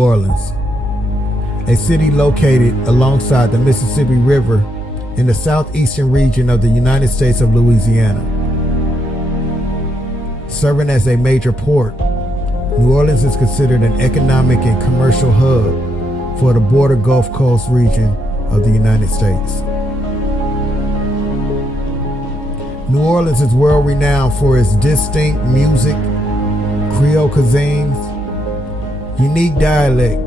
Orleans, a city located alongside the Mississippi River in the southeastern region of the United States of Louisiana. Serving as a major port, New Orleans is considered an economic and commercial hub for the border Gulf Coast region of the United States. New Orleans is world renowned for its distinct music, Creole cuisines, unique dialect,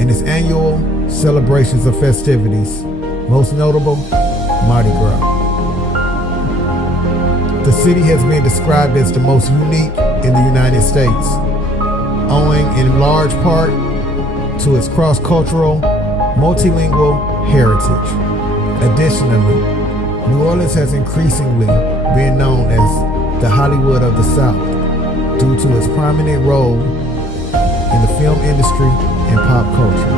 and its annual celebrations of festivities, most notable, Mardi Gras. The city has been described as the most unique in the United States, owing in large part to its cross-cultural, multilingual heritage. Additionally, New Orleans has increasingly been known as the Hollywood of the South due to its prominent role in the film industry and pop culture.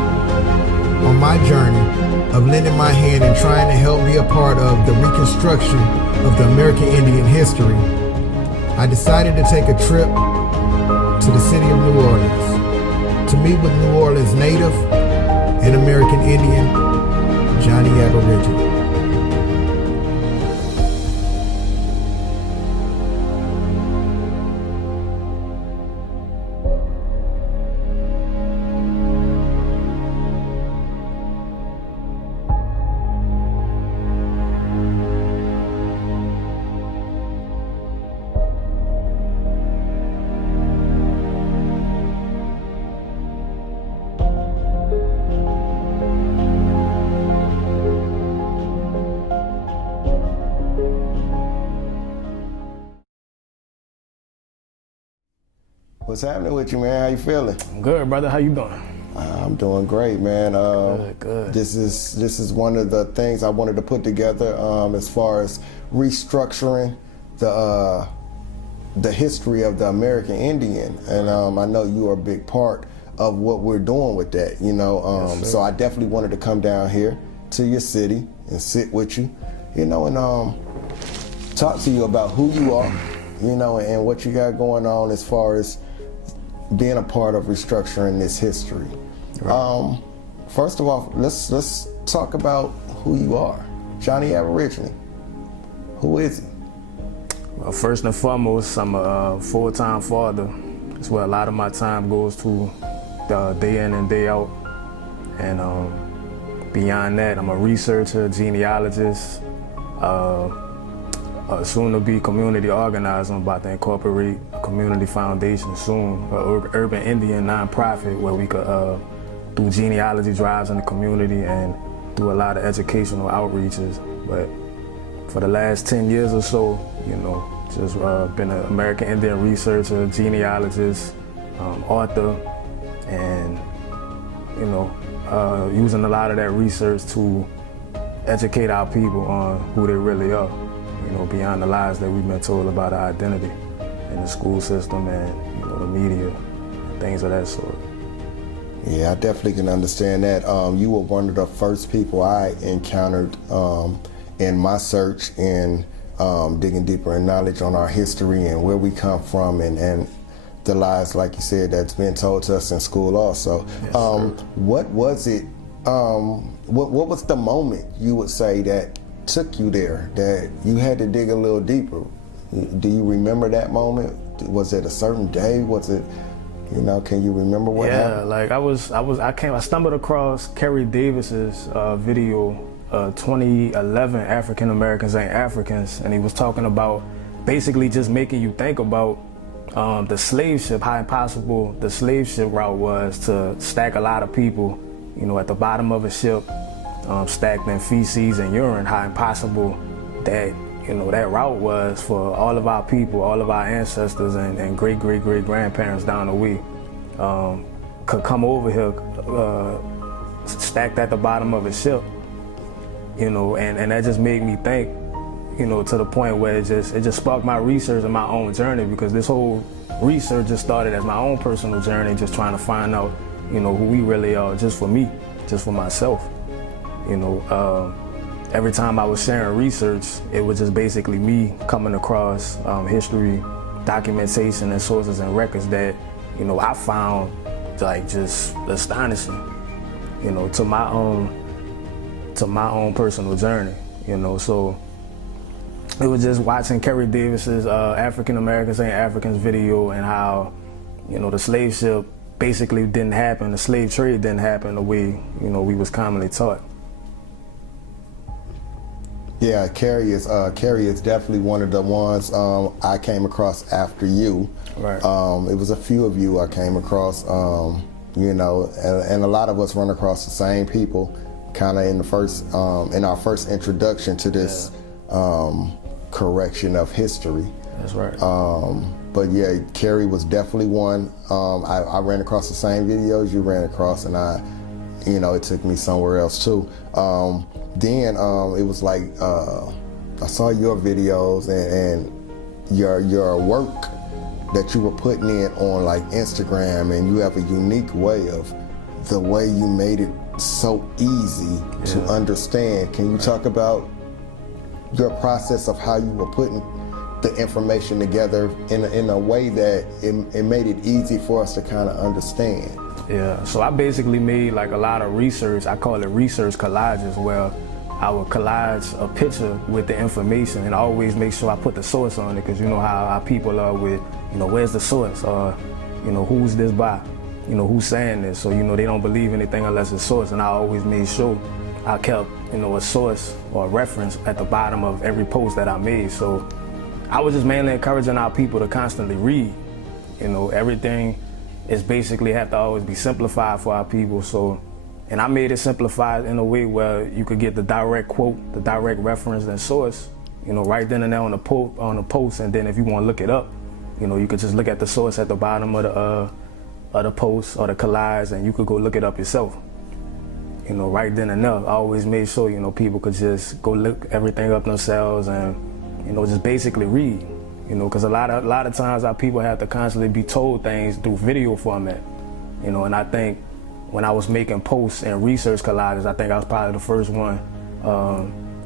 On my journey of lending my hand and trying to help be a part of the Reconstruction of the American Indian history, I decided to take a trip to the city of New Orleans to meet with New Orleans native and American Indian Johnnie Aborigine. What's happening with you, man? How you feeling? I'm good, brother. How you doing? I'm doing great, man. Good. This is one of the things I wanted to put together as far as restructuring the history of the American Indian, and I know you are a big part of what we're doing with that. You know, Yes, so I definitely wanted to come down here to your city and sit with you, you know, and talk to you about who you are, you know, and what you got going on as far as being a part of restructuring this history. Right. First of all, let's talk about who you are. Johnnie Aborigine. Who is he? Well, first and foremost, I'm a full-time father. That's where a lot of my time goes to, day in and day out. And beyond that, I'm a researcher, genealogist, soon to be community organizer. I'm about to incorporate a community foundation soon, an urban Indian nonprofit where we could do genealogy drives in the community and do a lot of educational outreaches. But for the last 10 years or so, you know, just been an American Indian researcher, genealogist, author, and, you know, using a lot of that research to educate our people on who they really are. You know, beyond the lies that we've been told about our identity in the school system and, you know, the media and things of that sort. Yeah, I definitely can understand that. You were one of the first people I encountered in my search in digging deeper in knowledge on our history and where we come from and the lies, like you said, that's been told to us in school also. Yes, what was it, what was the moment you would say that took you there, that you had to dig a little deeper? Do you remember that moment? Was it a certain day? Was it, you know, can you remember what happened? Yeah, like I stumbled across Kerry Davis's video, 2011 African Americans Ain't Africans, and he was talking about basically just making you think about the slave ship, how impossible the slave ship route was to stack a lot of people, you know, at the bottom of a ship, stacked in feces and urine, how impossible that, you know, that route was for all of our people, all of our ancestors and great-great-great-grandparents down the way could come over here, stacked at the bottom of a ship, you know, and that just made me think, you know, to the point where it just sparked my research and my own journey, because this whole research just started as my own personal journey, just trying to find out, you know, who we really are, just for me, just for myself. You know, every time I was sharing research, it was just basically me coming across history, documentation, and sources and records that, you know, I found like just astonishing, you know, to my own personal journey, you know. So it was just watching Kerry Davis's African Americans Ain't Africans video, and how, you know, the slave ship basically didn't happen, the slave trade didn't happen the way, you know, we was commonly taught. Yeah, Kerry is definitely one of the ones I came across after you. Right. It was a few of you I came across, you know, and a lot of us run across the same people, kind of in the first, in our first introduction to this correction of history. That's right. But yeah, Kerry was definitely one. I ran across the same videos you ran across, and you know, it took me somewhere else too. Then it was like I saw your videos and your work that you were putting in on like Instagram, and you have a unique way of the way you made it so easy to understand. Can you talk about your process of how you were putting the information together in a way that it made it easy for us to kind of understand? Yeah, so I basically made like a lot of research. I call it research collages, where I would collage a picture with the information, and I always make sure I put the source on it, because you know how people are with, you know, where's the source, or, you know, who's this by, you know, who's saying this, so, you know, they don't believe anything unless it's source. And I always made sure I kept, you know, a source or a reference at the bottom of every post that I made. So I was just mainly encouraging our people to constantly read. You know, everything is basically have to always be simplified for our people. So, and I made it simplified in a way where you could get the direct quote, the direct reference and source, you know, right then and there on the post. And then if you want to look it up, you know, you could just look at the source at the bottom of the post or the collage, and you could go look it up yourself. You know, right then and there. I always made sure, you know, people could just go look everything up themselves and, you know, just basically read. You know, because a lot of times our people have to constantly be told things through video format. You know, and I think when I was making posts and research collages, I think I was probably the first one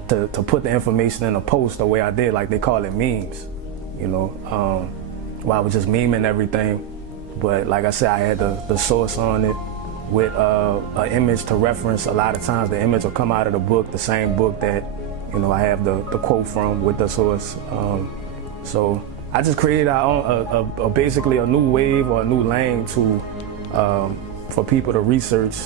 to put the information in a post the way I did, like they call it memes. You know, where I was just memeing everything. But like I said, I had the source on it with an image to reference. A lot of times the image will come out of the book, the same book that, you know, I have the quote from with the source. So I just created our own, basically a new wave or a new lane to for people to research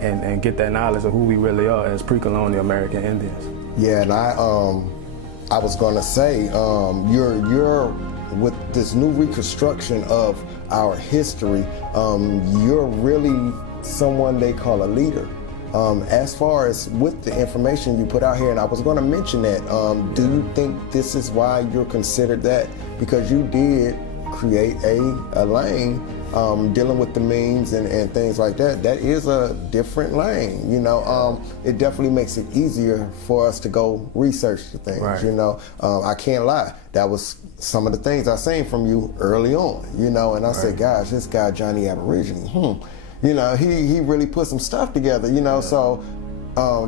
and get that knowledge of who we really are as pre-colonial American Indians. Yeah, and I was gonna say, you're with this new reconstruction of our history, you're really someone they call a leader. As far as with the information you put out here, and I was going to mention that, do you think this is why you're considered that? Because you did create a lane dealing with the memes and things like that. That is a different lane, you know. It definitely makes it easier for us to go research the things, right. You know. I can't lie, that was some of the things I seen from you early on, you know, and I said, gosh, this guy Johnnie Aborigine, you know, he really put some stuff together, you know. Yeah. So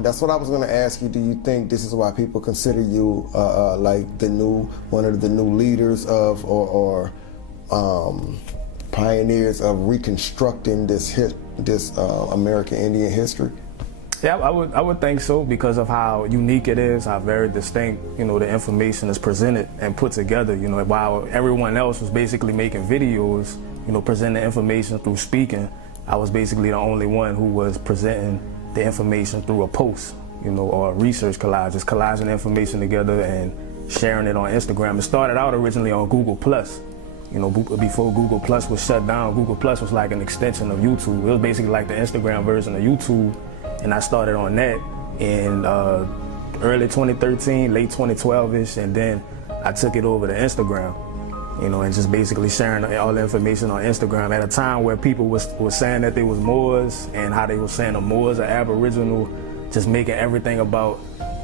that's what I was going to ask you. Do you think this is why people consider you like one of the new leaders of or pioneers of reconstructing this American Indian history? Yeah, I would think so, because of how unique it is, how very distinct, you know, the information is presented and put together. You know, while everyone else was basically making videos, you know, presenting information through speaking, I was basically the only one who was presenting the information through a post, you know, or a research collage, just collaging the information together and sharing it on Instagram. It started out originally on Google+. You know, before Google+ was shut down, Google+ was like an extension of YouTube. It was basically like the Instagram version of YouTube. And I started on that in early 2013, late 2012-ish, and then I took it over to Instagram, you know, and just basically sharing all the information on Instagram at a time where people was saying that they was Moors, and how they were saying the Moors are Aboriginal, just making everything about,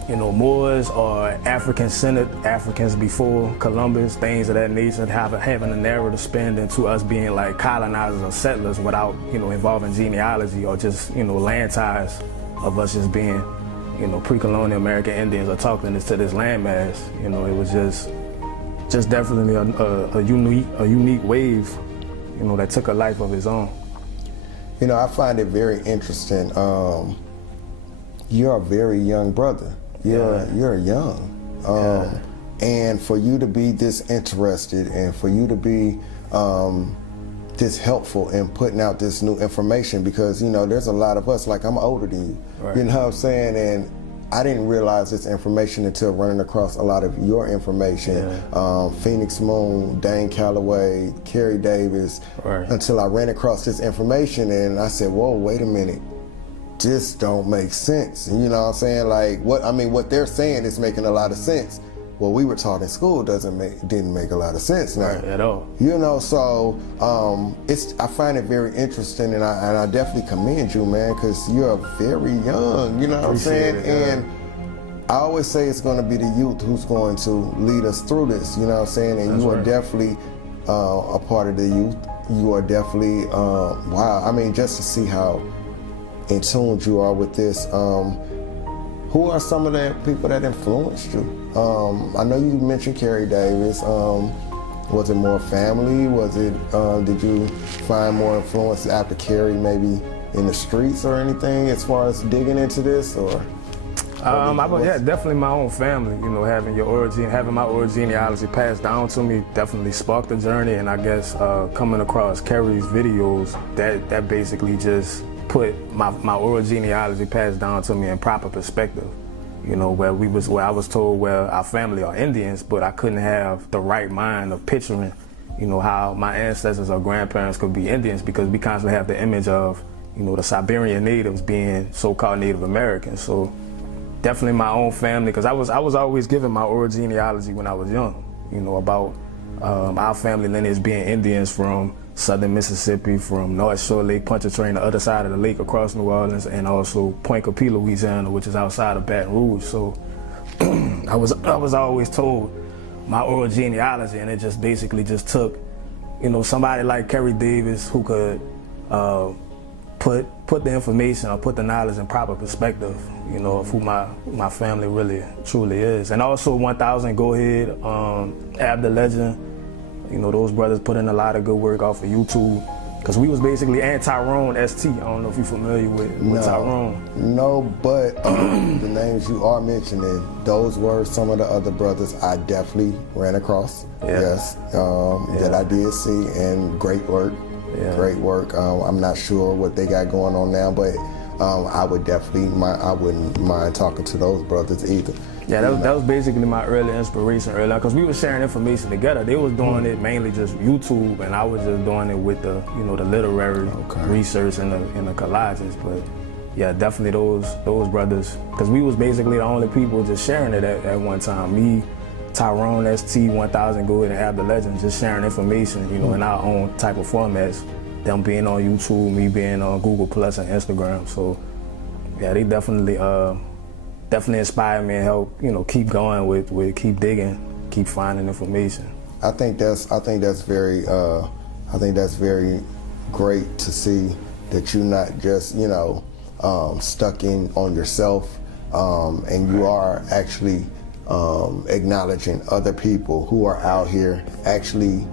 you know, Moors or African-centered, Africans before Columbus, things of that nature, having a narrative spin into us being like colonizers or settlers without, you know, involving genealogy or just, you know, land ties of us just being, you know, pre-colonial American Indians or talking to this landmass. You know, it was just definitely a unique wave, you know, that took a life of its own. You know, I find it very interesting. You're a very young brother. You're young. And for you to be this interested and for you to be this helpful in putting out this new information, because, you know, there's a lot of us, like I'm older than you, Right. you know what I'm saying? And I didn't realize this information until running across a lot of your information. Phoenix Moon, Dane Calloway, Kerry Davis, Right. until I ran across this information and I said, whoa, wait a minute. This don't make sense. You know what I'm saying? Like, what they're saying is making a lot of sense. What we were taught in school didn't make a lot of sense now. Right, at all. You know, so I find it very interesting, and I definitely commend you, man, because you're very young. You know what I'm saying? And I always say it's going to be the youth who's going to lead us through this. You know what I'm saying? And you are definitely a part of the youth. You are definitely wow. I mean, just to see how in tune you are with this. Who are some of the people that influenced you? I know you mentioned Kerry Davis. Was it more family? Was it, did you find more influence after Kerry, maybe in the streets or anything, as far as digging into this, or? Yeah, definitely my own family. You know, having my genealogy passed down to me definitely sparked the journey. And I guess coming across Kerry's videos, that basically just put my oral genealogy passed down to me in proper perspective. You know, where I was told, well, our family are Indians, but I couldn't have the right mind of picturing, you know, how my ancestors or grandparents could be Indians, because we constantly have the image of, you know, the Siberian natives being so-called Native Americans. So definitely my own family, because I was always given my oral genealogy when I was young, you know, about our family lineage being Indians from southern Mississippi, from North Shore Lake Pontchartrain, the other side of the lake across New Orleans, and also Point Coupee, Louisiana, which is outside of Baton Rouge. So I was always told my oral genealogy, and it just basically just took, you know, somebody like Kerry Davis who could put the information or put the knowledge in proper perspective, you know, of who my family really truly is. And also 1000 Go Ahead, Ab the Legend. You know, those brothers put in a lot of good work off of YouTube, because we was basically Tyrone ST. I don't know if you're familiar with Tyrone. No, but the names you are mentioning, those were some of the other brothers I definitely ran across. Yes, that I did see, and great work. Great work. I'm not sure what they got going on now, but I wouldn't mind talking to those brothers either. Yeah, that was basically my early inspiration earlier, because we were sharing information together. They was doing it mainly just YouTube, and I was just doing it with the, you know, the literary research and the collages. But yeah, definitely those brothers, because we was basically the only people just sharing it at one time. Me, Tyrone ST, 1000 Go Ahead, and Ab the Legend, just sharing information, you know, in our own type of formats. Them being on YouTube, me being on Google Plus and Instagram. So yeah, they definitely inspire me and help, you know, keep going with keep digging, keep finding information. I think that's very great to see that you're not just, you know, stuck in on yourself, and you are actually acknowledging other people who are out here actually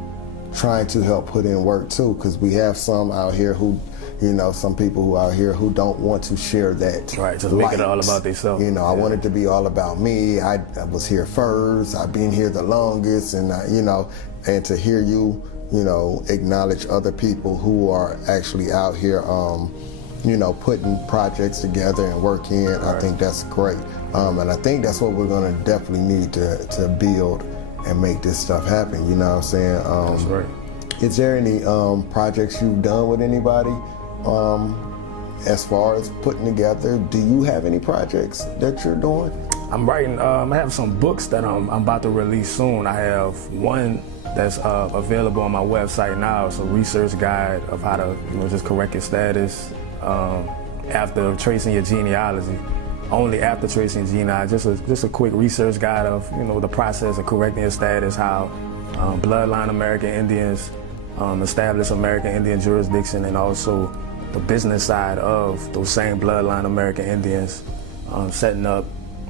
trying to help put in work too, because we have some out here who, you know, some people who out here who don't want to share that. Right, just make it all about themselves. You know, I want it to be all about me. I was here first. I've been here the longest, and you know, and to hear you, you know, acknowledge other people who are actually out here, you know, putting projects together and working. I think that's great, and I think that's what we're gonna definitely need to build and make this stuff happen. You know what I'm saying? That's right. Is there any projects you've done with anybody? As far as putting together, do you have any projects that you're doing? I'm writing, I have some books that I'm about to release soon. I have one that's available on my website now. It's a research guide of how to, you know, just correct your status after tracing your genealogy. Only after tracing genealogy, just a quick research guide of, you know, the process of correcting your status, how bloodline American Indians establish American Indian jurisdiction, and also the business side of those same bloodline American Indians setting up,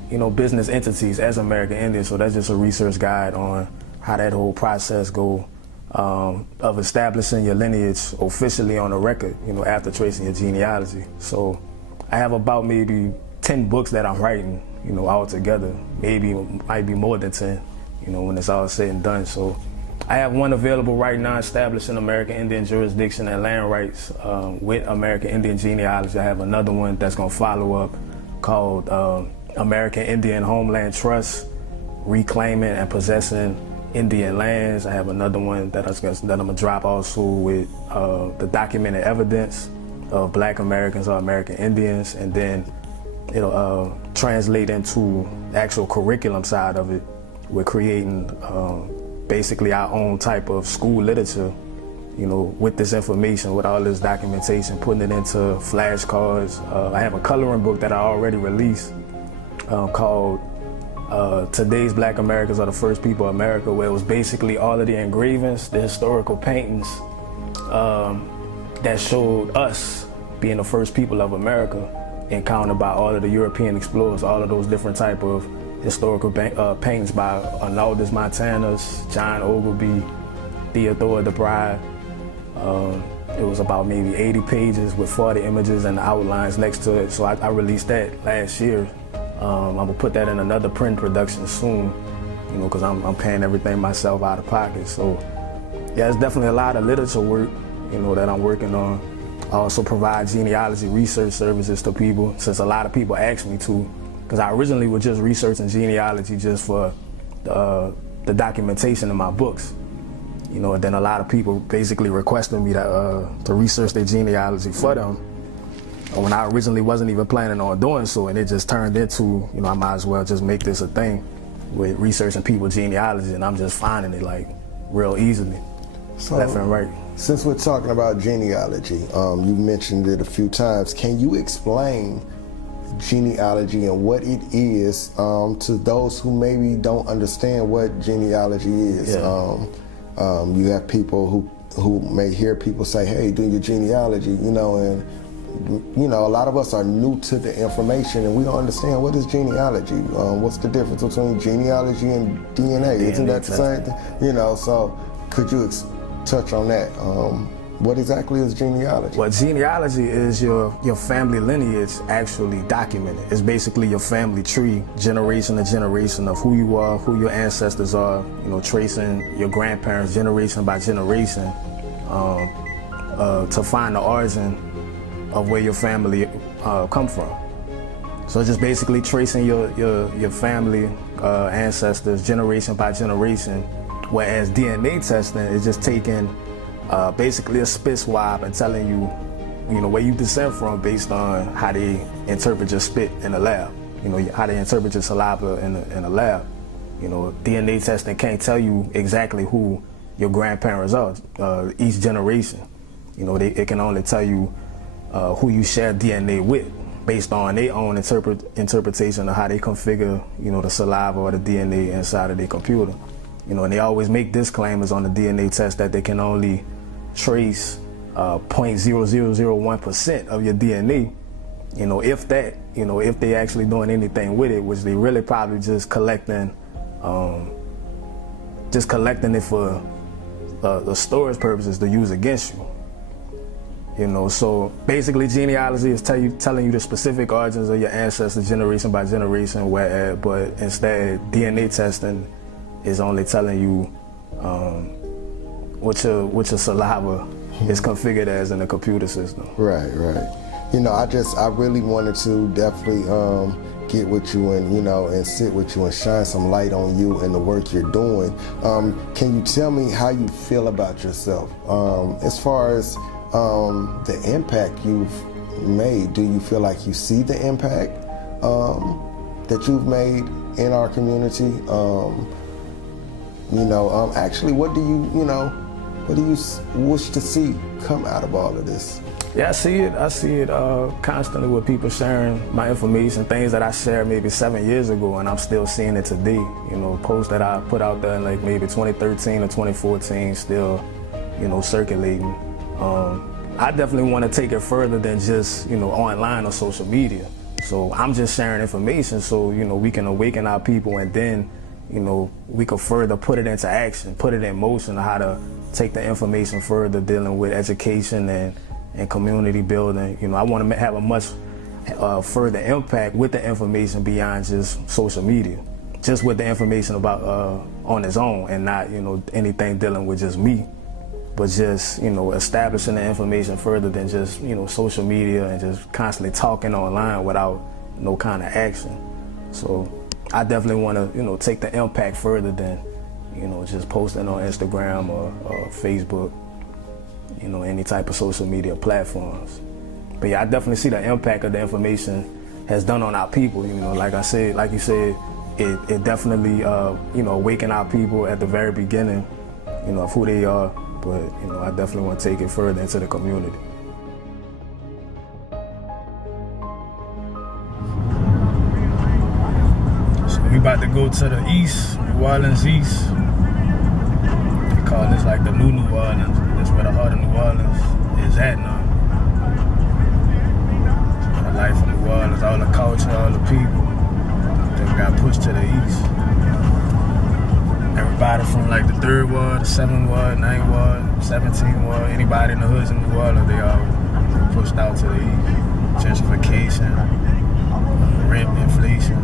you know, business entities as American Indians. So that's just a research guide on how that whole process go of establishing your lineage officially on a record, after tracing your genealogy. So I have about maybe 10 books that I'm writing, all together. Might be more than 10, when it's all said and done. So I have one available right now, establishing American Indian jurisdiction and land rights with American Indian genealogy. I have another one that's gonna follow up called American Indian Homeland Trust, reclaiming and possessing Indian lands. I have another one that I'm gonna drop also with the documented evidence of Black Americans or American Indians, and then it'll translate into the actual curriculum side of it. We're creating basically our own type of school literature, with this information, with all this documentation, putting it into flashcards. I have a coloring book that I already released called Today's Black Americans Are the First People of America, where it was basically all of the engravings, the historical paintings that showed us being the first people of America, encountered by all of the European explorers, all of those different type of historical paintings by Arnaldus Montanus, John Ogilvy, Theodore the Bride. It was about maybe 80 pages with 40 images and the outlines next to it. So I released that last year. I'm gonna put that in another print production soon, because I'm paying everything myself out of pocket. So yeah, it's definitely a lot of literature work, that I'm working on. I also provide genealogy research services to people, since a lot of people ask me to, because I originally was just researching genealogy just for the documentation in my books. And then a lot of people basically requested me to research their genealogy for them. When I originally wasn't even planning on doing so, and it just turned into, I might as well just make this a thing with researching people's genealogy, and I'm just finding it like real easily, so, left and right. Since we're talking about genealogy, you mentioned it a few times. Can you explain genealogy and what it is to those who maybe don't understand what genealogy is? Yeah. You have people who may hear people say, "Hey, do your genealogy," and a lot of us are new to the information and we don't understand what is genealogy. What's the difference between genealogy and DNA? Isn't that the same thing? So could you touch on that? What exactly is genealogy? Well, genealogy is your family lineage actually documented. It's basically your family tree, generation to generation, of who you are, who your ancestors are, tracing your grandparents generation by generation to find the origin of where your family come from. So it's just basically tracing your family ancestors generation by generation, whereas DNA testing is just taking basically a spit swab and telling you, where you descend from based on how they interpret your spit in the lab, how they interpret your saliva in the lab. DNA testing can't tell you exactly who your grandparents are, each generation. It can only tell you who you share DNA with based on their own interpretation of how they configure, the saliva or the DNA inside of their computer. And they always make disclaimers on the DNA test that they can only trace 0.0001% of your DNA, if that, if they actually doing anything with it, which they really probably just collecting it for the storage purposes to use against you. So basically genealogy is telling you the specific origins of your ancestors generation by generation, but instead DNA testing is only telling you what your saliva is configured as in the computer system. Right. I really wanted to definitely get with you and sit with you and shine some light on you and the work you're doing. Can you tell me how you feel about yourself as far as the impact you've made? Do you feel like you see the impact that you've made in our community? Actually, what do you wish to see come out of all of this? Yeah, I see it constantly with people sharing my information, things that I shared maybe 7 years ago, and I'm still seeing it today. Posts that I put out there in like maybe 2013 or 2014 still, circulating. I definitely want to take it further than just, online or social media. So I'm just sharing information so, we can awaken our people and then, we could further put it into action, put it in motion, how to take the information further, dealing with education and community building. I want to have a much further impact with the information beyond just social media, just with the information about on its own, and not anything dealing with just me, but just establishing the information further than just social media and just constantly talking online without no kind of action. So I definitely want to take the impact further than just posting on Instagram or Facebook, any type of social media platforms. But yeah, I definitely see the impact of the information has done on our people. Like you said, it definitely awaken our people at the very beginning, of who they are. But I definitely want to take it further into the community. So we about to go to the east, New Orleans East. They call this like the New Orleans. That's where the heart of New Orleans is at now. The life of New Orleans, all the culture, all the people, they got pushed to the east. Everybody from like the 3rd Ward, the 7th Ward, 9th Ward, 17th Ward, anybody in the hoods in New Orleans, they all pushed out to the east. Gentrification, rent inflation,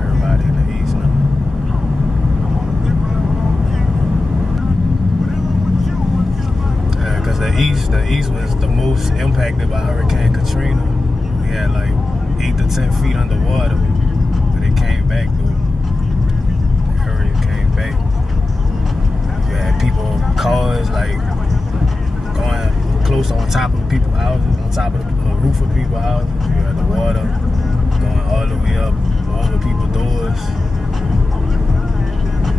everybody in the east now. Because the east was the most impacted by Hurricane Katrina. We had like 8 to 10 feet underwater, but it came back though. Came back. You had people, cars like going close on top of people's houses, on top of the roof of people's houses. You had the water going all the way up over people's doors.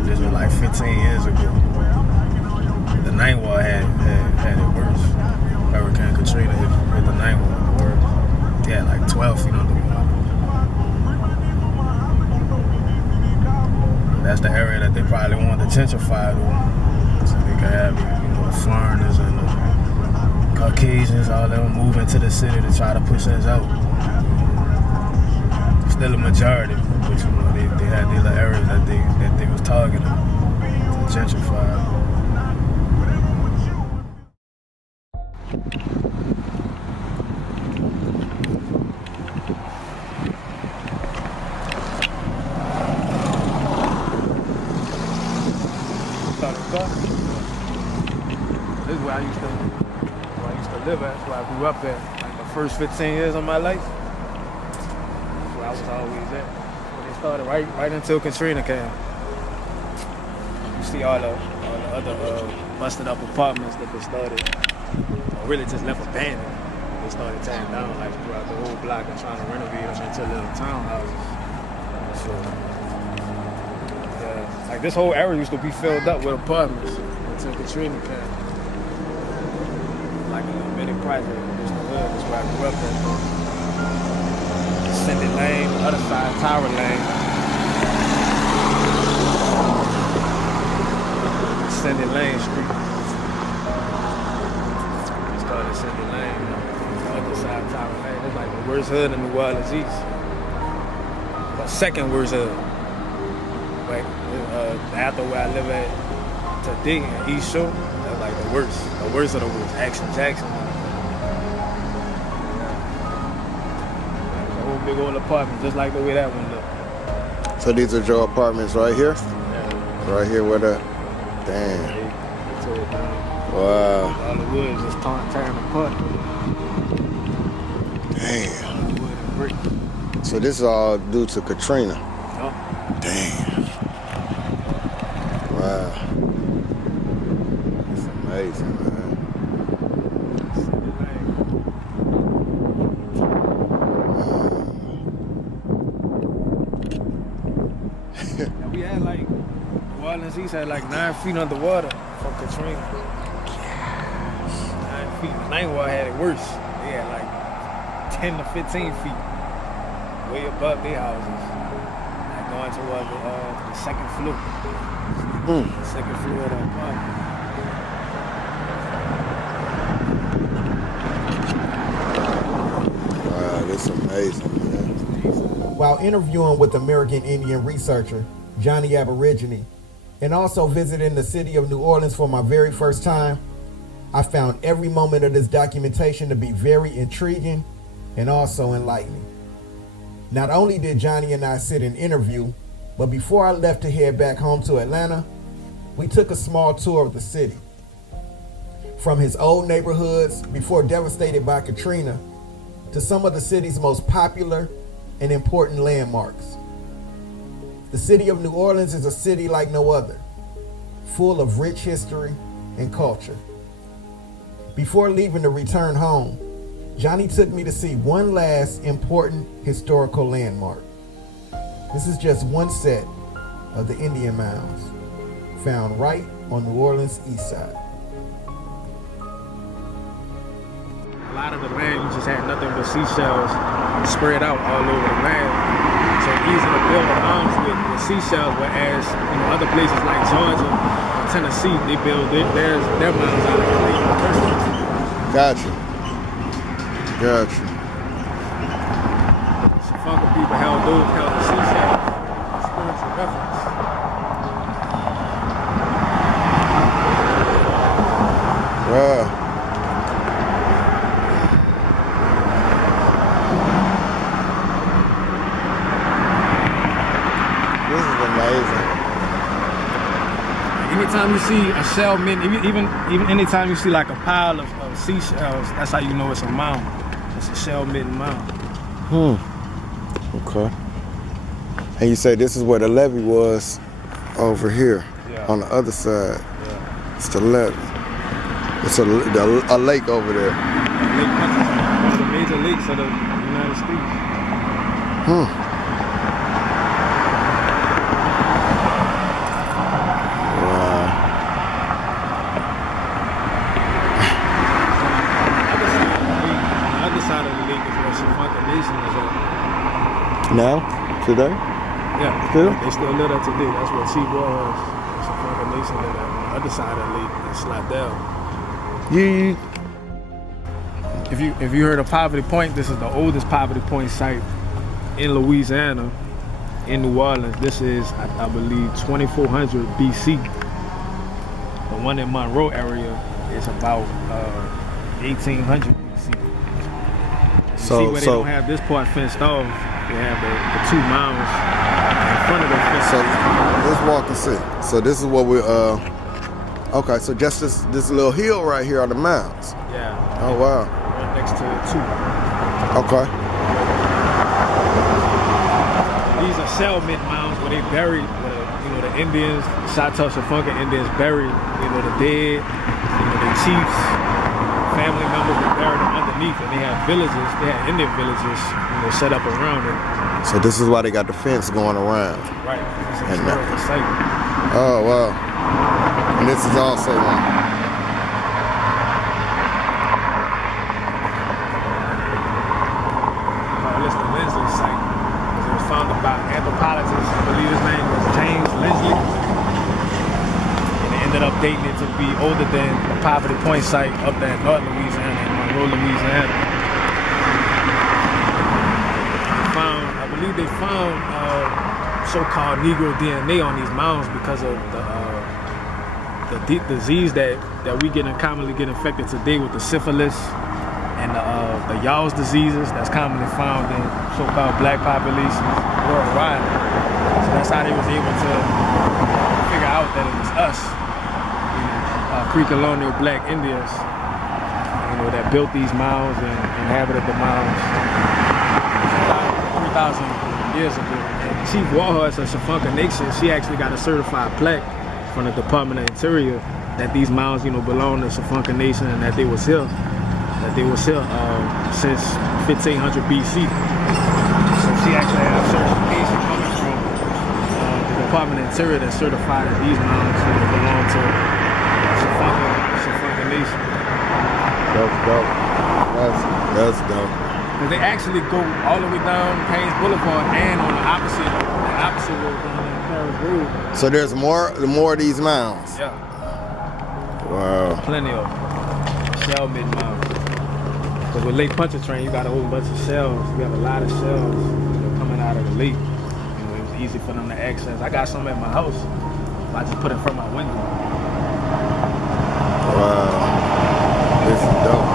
This was like 15 years ago. The 9th Ward had it worse. Hurricane Katrina hit the 9th Ward worse. They had like 12 feet underwater. That's the area that they probably want to gentrify though. So they can have, the foreigners and the Caucasians, all them move into the city to try to push us out. Still a majority, but they had these little areas that they was targeting to gentrify. This is where I used to live at. That's where I grew up at. Like the first 15 years of my life. That's where I was always at. When they started right until Katrina came. You see all the other busted up apartments that they started, or really just left abandoned. They started tearing down like throughout the whole block and trying to renovate them into little townhouses. So yeah, like this whole area used to be filled up with apartments until Katrina came. Like a little mini project, just the hood. That's where I grew up at. Cindy Lane, the other side, Tower Lane. Cindy Lane Street. It's called Cindy Lane. The other side, Tower Lane. It's like the worst hood in New Orleans East. The second worst hood. Like after where I live at today in East Shore, that's like the worst of the worst. Action Jackson. It's a whole big old apartment, just like the way that one looked. So these are your apartments right here? Yeah. Right here where the, damn. They tore it down. Wow. All the wood just tearing apart. Damn. All the wood and brick. So this is all due to Katrina. Yup. Damn. Wow. It's amazing, man. And we had like, New Orleans East had like 9 feet underwater from Katrina. 9 feet. The 9th Ward had it worse. They had like 10 to 15 feet way above their houses. Like going towards the second floor. The second floor of the apartment. Wow, this is amazing, man. While interviewing with American Indian researcher Johnnie Aborigine, and also visiting the city of New Orleans for my very first time, I found every moment of this documentation to be very intriguing and also enlightening. Not only did Johnnie and I sit and interview, but before I left to head back home to Atlanta, we took a small tour of the city. From his old neighborhoods before devastated by Katrina, to some of the city's most popular and important landmarks. The city of New Orleans is a city like no other, full of rich history and culture. Before leaving to return home, Johnnie took me to see one last important historical landmark. This is just one set of the Indian mounds, found right on New Orleans' east side. A lot of the land, you just had nothing but seashells spread out all over the land. So easy to build the mounds with seashells, whereas other places like Georgia or Tennessee, they build their mounds out of clay. Gotcha. Funky people held the seashells as spiritual reference. Wow. This is amazing. Anytime you see a shell mint, even anytime you see like a pile of seashells, that's how you know it's a mound. It's a shell mint mound. Okay. And you say this is where the levee was over here, on the other side. Yeah. It's the levee. It's a lake over there. Lake Reconstruction, one of the major lakes of the United States. Now? Today? Yeah. Still? They still live there today. That's where Chief was. It's a fucking nation live there. On the other side of the lake, it's Slidell. If you heard of Poverty Point, this is the oldest Poverty Point site in Louisiana, in New Orleans. This is, I believe, 2400 BC. The one in Monroe area is about 1800 BC. See where they don't have this part fenced off. They have the two mounds in front of the fence. So let's walk and see. So this is what we okay, so just this little hill right here are the mounds. Yeah. Oh wow. Right next to the two. Okay. These are settlement mounds where they buried the Indians, Choctaw Shafunka Indians buried, the dead, the chiefs, family members were buried underneath, and they had villages, they had Indian villages, set up around it. So this is why they got the fence going around. Right. It's a historical site. Oh wow. And this is also one. It's the Lindsley site. It was founded by anthropologist, I believe his name was James Lindsley. And they ended up dating it to be older than the Poverty Point site up there in North Louisiana, in Monroe, Louisiana. I believe they found so-called Negro DNA on these mounds because of the disease that we commonly get infected today with the syphilis and the Yaw's diseases that's commonly found in so-called black populations worldwide. So that's how they was able to figure out that it was us, pre-colonial black Indians, that built these mounds and inhabited the mounds 3,000 years ago. And Chief Warhorse of Shafunka Nation, she actually got a certified plaque from the Department of Interior that these mounds, belong to Shafunka Nation and that they was here since 1500 BC. So she actually had a certification coming from the Department of Interior that certified that these mounds belong to Shafunka Nation. That's dope. That's dope. They actually go all the way down Paynes Boulevard and on the opposite road down on Paris Road. So there's more of these mounds. Yeah. Wow. Plenty of shell mid mounds. Because with Lake Pontchartrain, you got a whole bunch of shells. We have a lot of shells coming out of the lake. It was easy for them to access. I got some at my house. I just put it from my window. Wow, this is dope.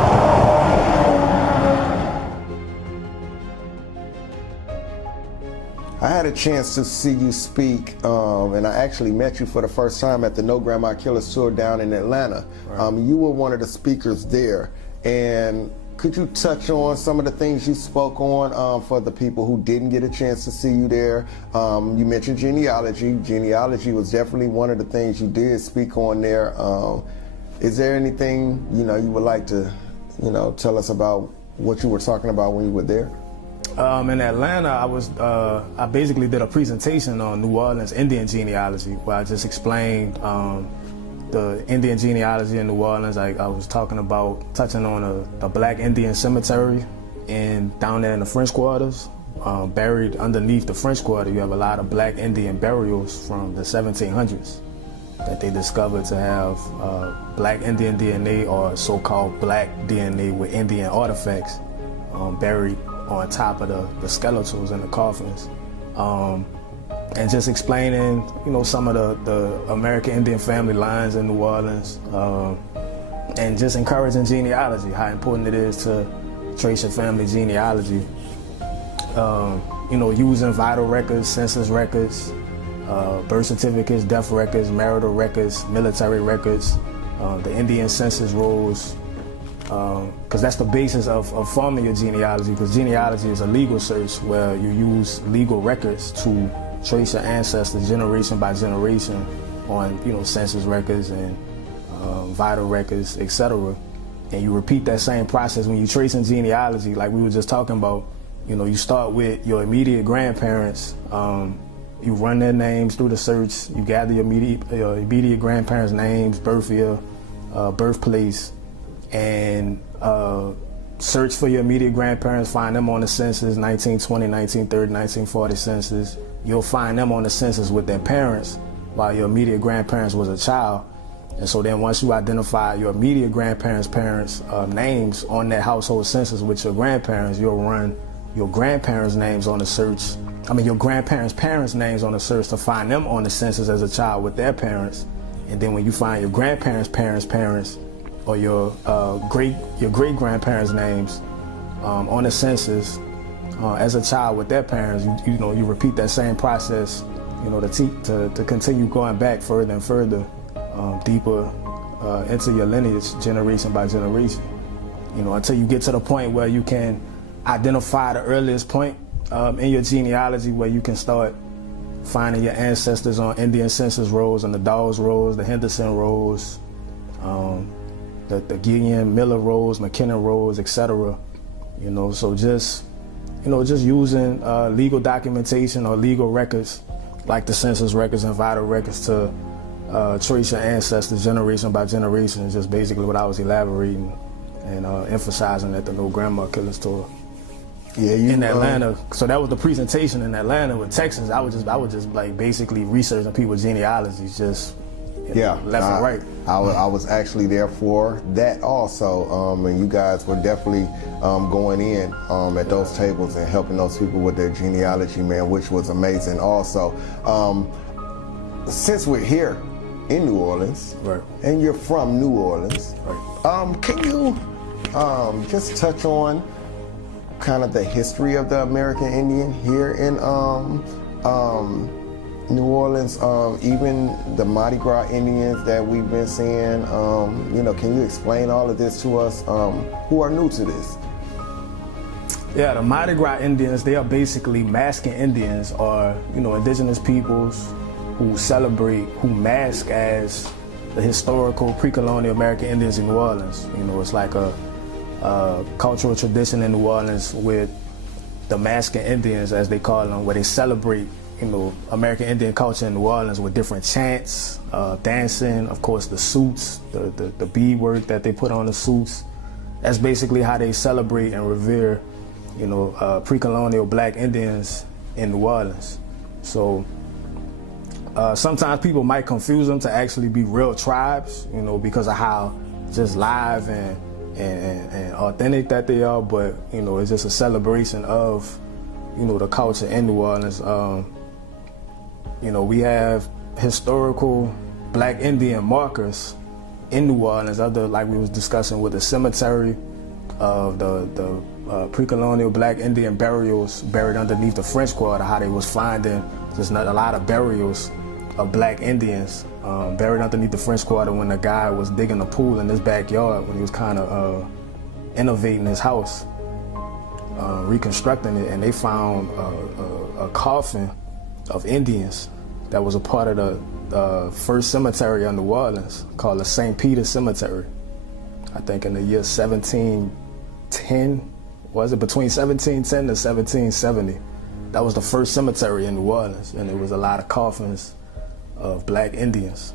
I had a chance to see you speak, and I actually met you for the first time at the No Grandma Killers tour down in Atlanta. Right. You were one of the speakers there, and could you touch on some of the things you spoke on for the people who didn't get a chance to see you there? You mentioned genealogy. Genealogy was definitely one of the things you did speak on there. Is there anything you would like to tell us about what you were talking about when you were there? In Atlanta, I basically did a presentation on New Orleans Indian genealogy, where I just explained the Indian genealogy in New Orleans. I was touching on the Black Indian cemetery down there in the French Quarters. Buried underneath the French Quarter, you have a lot of Black Indian burials from the 1700s that they discovered to have Black Indian DNA, or so-called Black DNA with Indian artifacts buried on top of the skeletals and the coffins. And just explaining, some of the American Indian family lines in New Orleans, and just encouraging genealogy, how important it is to trace your family genealogy. Using vital records, census records, birth certificates, death records, marital records, military records, the Indian census rolls, because that's the basis of forming your genealogy, because genealogy is a legal search where you use legal records to trace your ancestors generation by generation on census records and vital records, etc. And you repeat that same process when you're tracing genealogy, like we were just talking about. You start with your immediate grandparents, you run their names through the search, you gather your immediate grandparents' names, birth year, birthplace, and search for your immediate grandparents, find them on the census, 1920, 1930, 1940 census. You'll find them on the census with their parents while your immediate grandparents was a child. And so then once you identify your immediate grandparents' parents' names on that household census with your grandparents, you'll run your grandparents' names on the search. Your grandparents' parents' names on the search to find them on the census as a child with their parents. And then when you find your grandparents' parents, or your great-grandparents' names on the census as a child with their parents, you repeat that same process, to continue going back further and further, deeper into your lineage, generation by generation, until you get to the point where you can identify the earliest point in your genealogy, where you can start finding your ancestors on Indian census rolls and the Dawes rolls, the Henderson rolls, the Gideon Miller rolls, McKinnon rolls, etc. So just using legal documentation or legal records like the census records and vital records to trace your ancestors generation by generation is just basically what I was elaborating and emphasizing at the No Grandma Killers tour. Yeah, in Atlanta. So that was the presentation in Atlanta. With Texas, I was just like basically researching people's genealogies, just left and right. I was actually there for that also, and you guys were definitely going in at those tables and helping those people with their genealogy, man, which was amazing. Also, since we're here in New Orleans, right, and you're from New Orleans, right, can you just touch on kind of the history of the American Indian here in New Orleans, even the Mardi Gras Indians that we've been seeing? Can you explain all of this to us who are new to this? Yeah, the Mardi Gras Indians, they are basically masking Indians, or indigenous peoples who celebrate, who mask as the historical pre-colonial American Indians in New Orleans. It's like a cultural tradition in New Orleans with the masking Indians, as they call them, where they celebrate, American Indian culture in New Orleans with different chants, dancing, of course, the suits, the beadwork that they put on the suits. That's basically how they celebrate and revere, pre-colonial Black Indians in New Orleans. So sometimes people might confuse them to actually be real tribes, because of how just live and authentic that they are, but it's just a celebration of the culture in New Orleans. you know, we have historical Black Indian markers in New Orleans, other, like we was discussing with the cemetery of the pre-colonial Black Indian burials buried underneath the French Quarter, how they was finding there's not a lot of burials of Black Indians buried underneath the French Quarter when the guy was digging a pool in his backyard when he was kind of innovating his house, reconstructing it, and they found a coffin of Indians that was a part of the first cemetery in New Orleans called the St. Peter's Cemetery. I think in the year 1710, was it between 1710 and 1770? That was the first cemetery in New Orleans, and there was a lot of coffins of Black Indians,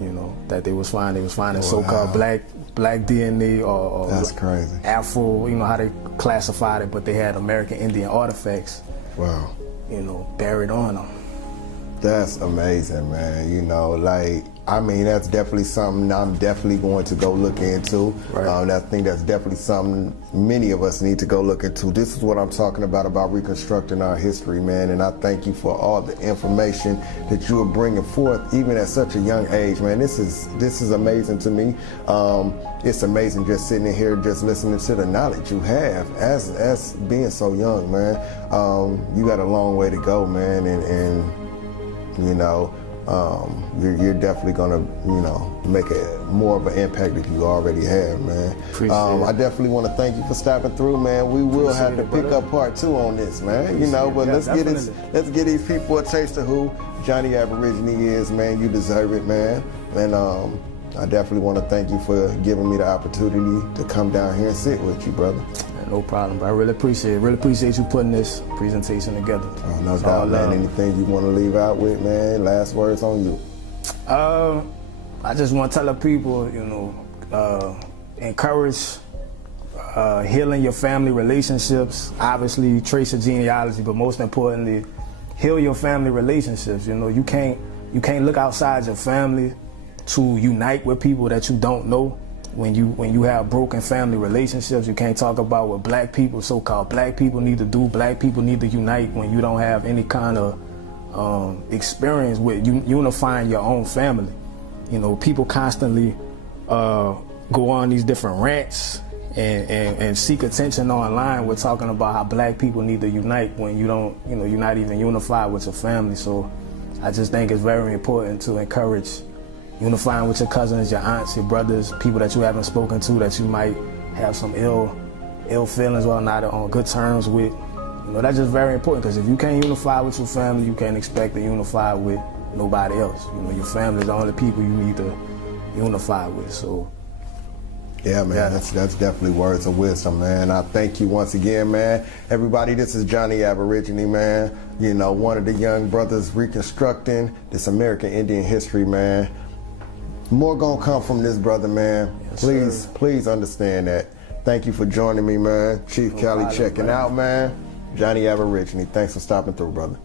you know, that they was finding. They was finding so-called black DNA or that's crazy. Afro, you know how they classified it, but they had American Indian artifacts, wow, you know, buried on them. That's amazing, man. You know, like, I mean, that's definitely something I'm definitely going to go look into. Right. I think that's definitely something many of us need to go look into. This is what I'm talking about reconstructing our history, man. And I thank you for all the information that you are bringing forth, even at such a young age, man. This is amazing to me. It's amazing just sitting in here, just listening to the knowledge you have as being so young, man. You got a long way to go, man, and you know, you're definitely gonna, you know, make more of an impact that you already have, man. I definitely want to thank you for stopping through, man. We will have to pick up part 2 on this, man. You know, but let's get these people a taste of who Johnnie Aborigine is, man. You deserve it, man. And I definitely want to thank you for giving me the opportunity to come down here and sit with you, brother. No problem, but I really appreciate it. Really appreciate you putting this presentation together. Oh, no doubt, man. Anything you want to leave out with, man? Last words on you. I just want to tell the people, you know, encourage healing your family relationships. Obviously, trace your genealogy, but most importantly, heal your family relationships. You know, you can't look outside your family to unite with people that you don't know. When you have broken family relationships, you can't talk about what Black people, so-called Black people, need to do. Black people need to unite when you don't have any kind of experience with unifying your own family. You know, people constantly go on these different rants and seek attention online. We're talking about how Black people need to unite when you don't, you know, you're not even unified with your family. So I just think it's very important to encourage unifying with your cousins, your aunts, your brothers, people that you haven't spoken to, that you might have some ill feelings or not on good terms with. You know, that's just very important, because if you can't unify with your family, you can't expect to unify with nobody else. You know, your family is the only people you need to unify with. So yeah, man, that's definitely words of wisdom, man. I thank you once again, man. Everybody, this is Johnnie Aborigine, man. You know, one of the young brothers reconstructing this American Indian history, man. More gonna come from this brother, man. Yes, please understand that. Thank you for joining me, man. Chief Kelly checking out, man. Johnnie Aborigine, thanks for stopping through, brother.